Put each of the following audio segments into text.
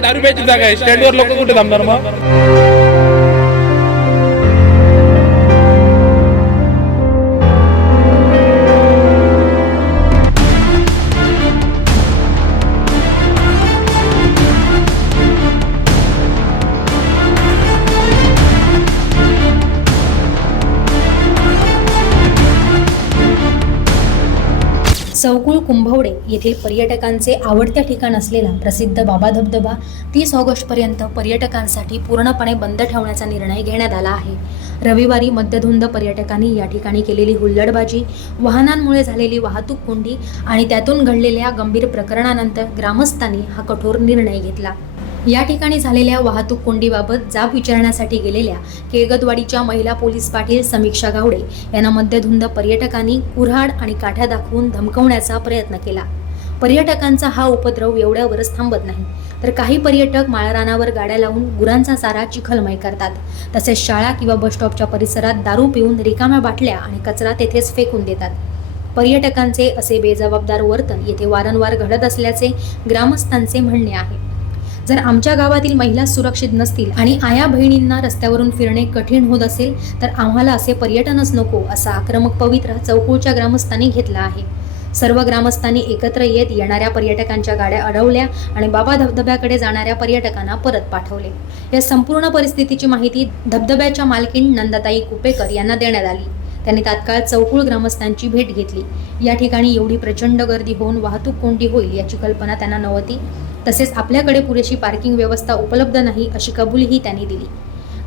दारू प्यायची जागा आहे, स्टँडवर लोक कुठे थांबणार मग? चौकुळ कुंभवडे येथील पर्यटकांचे आवडते ठिकाण असलेला प्रसिद्ध बाबा धबधबा 30 ऑगस्टपर्यंत पर्यटकांसाठी पूर्णपणे बंद ठेवण्याचा निर्णय घेण्यात आला आहे. रविवारी मद्यधुंद पर्यटकांनी या ठिकाणी केलेली हुल्लडबाजी, वाहनांमुळे झालेली वाहतूक कोंडी आणि त्यातून घडलेल्या गंभीर प्रकरणानंतर ग्रामस्थांनी हा कठोर निर्णय घेतला. या ठिकाणी झालेल्या वाहतूक कोंडीबाबत जाब विचारण्यासाठी गेलेल्या केळगदवाडीच्या महिला पोलीस पाटील समीक्षा गावडे यांना मद्यधुंद पर्यटकांनी कुऱ्हाड आणि काठ्या दाखवून धमकवण्याचा प्रयत्न केला. पर्यटकांचा हा उपद्रव एवढ्यावरच थांबत नाही, तर काही पर्यटक माळरानावर गाड्या लावून गुरांचा चारा चिखलमय करतात. तसेच शाळा किंवा बसस्टॉपच्या परिसरात दारू पिऊन रिकाम्या बाटल्या आणि कचरा तेथेच फेकून देतात. पर्यटकांचे असे बेजबाबदार वर्तन येथे वारंवार घडत असल्याचे ग्रामस्थांचे म्हणणे आहे. जर आमच्या गावातील महिला सुरक्षित नसतील आणि आया बहिणींना रस्त्यावरून फिरणे कठीण होत असेल तर आम्हाला असे पर्यटनच नको, असा आक्रमक पवित्रा चौकुळच्या ग्रामस्थांनी घेतला आहे. सर्व ग्रामस्थांनी एकत्र येत येणाऱ्या पर्यटकांच्या गाड्या अडवल्या आणि बाबा धबधब्याकडे जाणाऱ्या पर्यटकांना परत पाठवले. या संपूर्ण परिस्थितीची माहिती धबधब्याच्या मालकीण नंदाताई कुपेकर यांना देण्यात आली. त्यांनी तात्काळ चौकुळ ग्रामस्थांची भेट घेतली. या ठिकाणी एवढी प्रचंड गर्दी होऊन वाहतूक कोंडी होईल याची कल्पना त्यांना नव्हती. तसेच आपल्याकडे पुरेशी पार्किंग व्यवस्था उपलब्ध नाही अशी कबुलीही त्यांनी दिली.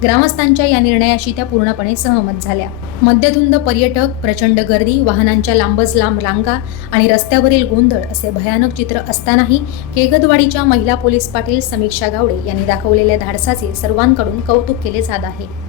ग्रामस्थांच्या या निर्णयाशी त्या पूर्णपणे सहमत झाल्या. मद्यधुंद पर्यटक, प्रचंड गर्दी, वाहनांच्या लांबच लांब रांगा आणि रस्त्यावरील गोंधळ असे भयानक चित्र असतानाही केळगदवाडीच्या महिला पोलीस पाटील समीक्षा गावडे यांनी दाखवलेल्या धाडसाचे सर्वांकडून कौतुक केले जात आहे.